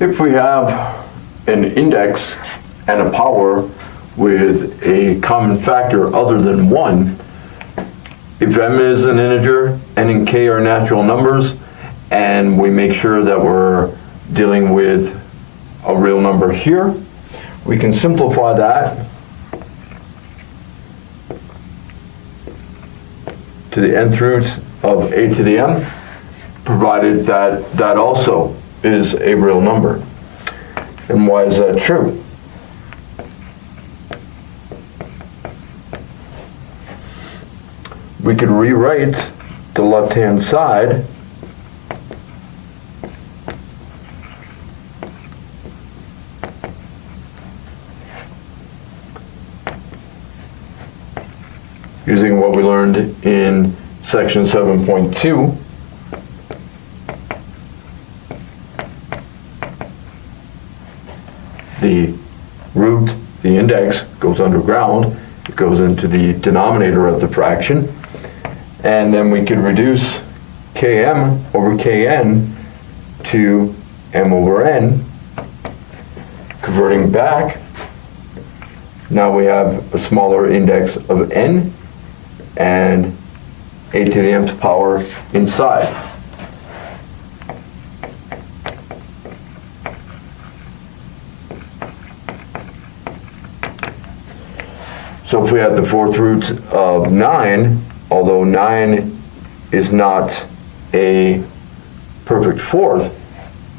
If we have an index and a power with a common factor other than 1, if m is an integer, n and k are natural numbers, and we make sure that we're dealing with a real number here, we can simplify that to the nth root of a to the m, provided that that also is a real number. And why is that true? We could rewrite the left-hand side using what we learned in section 7.2. The root, the index, goes underground. It goes into the denominator of the fraction. And then we could reduce km over kn to m over n. Converting back, now we have a smaller index of n and a to the mth power inside. So if we have the fourth root of 9, although 9 is not a perfect fourth,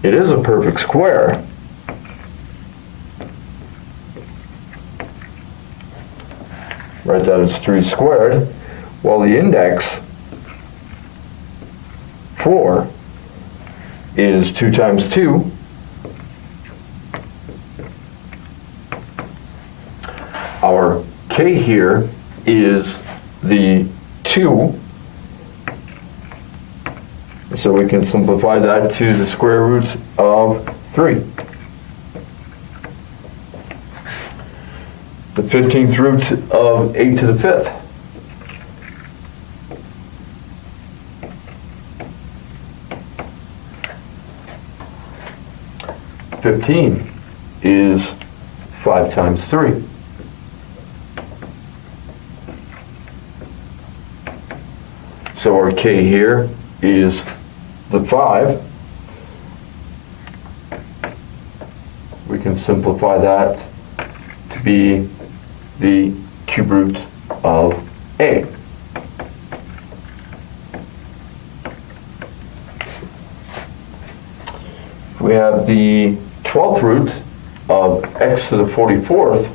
it is a perfect square. Write that as 3 squared. Well, the index 4 is 2 times 2. Our k here is the 2. So we can simplify that to the square roots of 3. The 15th root of 8 to the 5th. Fifteen is 5 times 3. So our k here is the 5. We can simplify that to be the cube root of a. We have the 12th root of x to the 44th.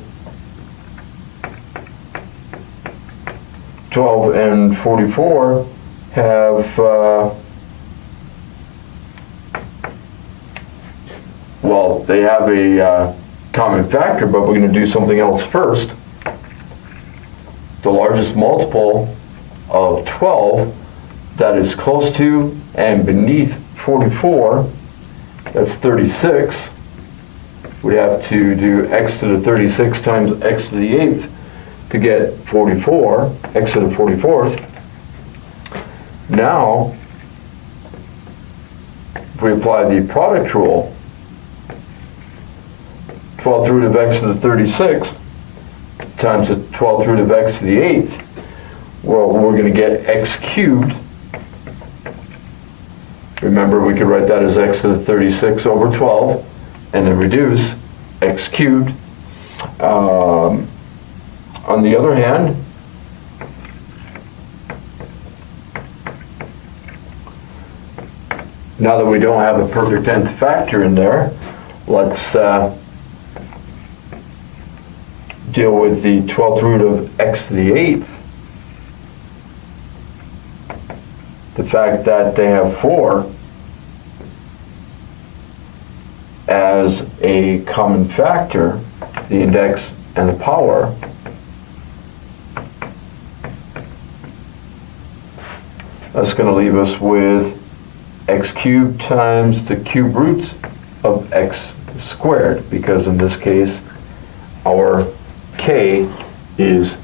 12 and 44 have, well, they have a common factor, but we're going to do something else first. The largest multiple of 12 that is close to and beneath 44, that's 36. We have to do x to the 36 times x to the 8th to get 44, x to the 44th. Now, if we apply the product rule, 12th root of x to the 36 times the 12th root of x to the 8th, well, we're going to get x cubed. Remember, we could write that as x to the 36 over 12, and then reduce x cubed. On the other hand, now that we don't have a perfect nth factor in there, let's deal with the 12th root of x to the 8th. The fact that they have 4 as a common factor, the index and the power, that's going to leave us with x cubed times the cube root of x squared, because in this case our k is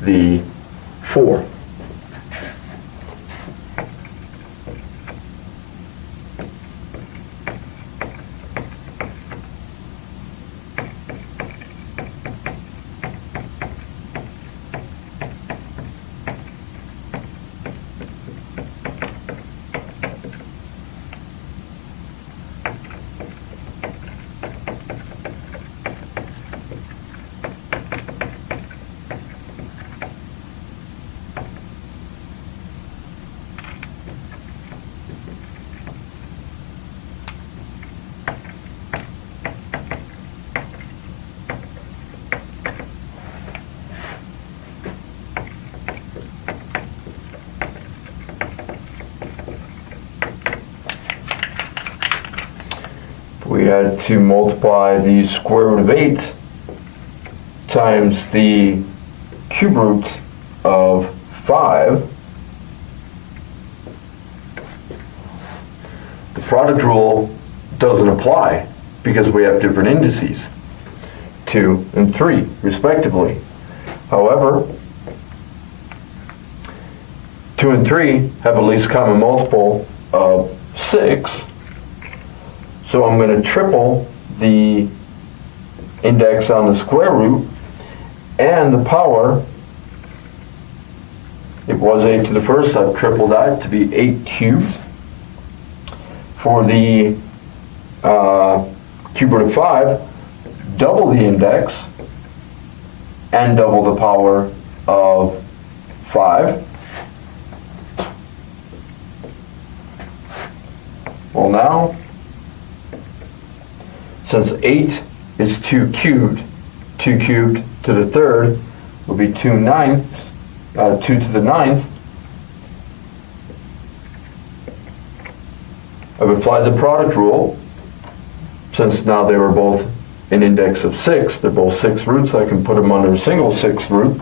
the 4. we had to multiply the square root of 8 times the cube root of 5. The product rule doesn't apply because we have different indices, 2 and 3 respectively. However, 2 and 3 have a least common multiple of 6, so I'm going to triple the index on the square root, and the power, it was 8 to the first, I've tripled that to be 8 cubed. For the cube root of 5, double the index and double the power of 5. Well, now, since 8 is 2 cubed, 2 cubed to the third will be 2 to the ninth. I've applied the product rule. Since now they were both an index of 6, they're both 6 roots, I can put them under a single 6th root.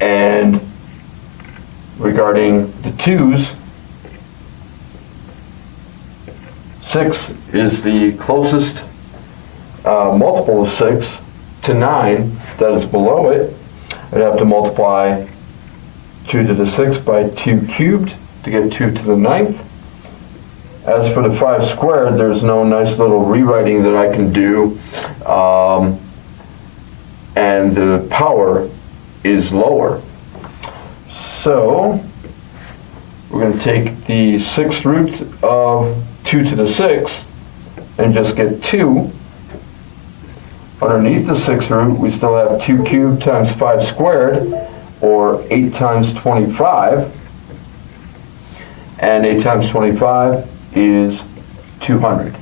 And regarding the 2's, 6 is the closest multiple of 6 to 9 that is below it. I'd have to multiply 2 to the 6th by 2 cubed to get 2 to the 9th. As for the 5 squared, there's no nice little rewriting that I can do, and the power is lower. So we're going to take the 6th root of 2 to the 6th and just get 2. Underneath the 6th root, we still have 2 cubed times 5 squared, or 8 times 25. And 8 times 25 is 200.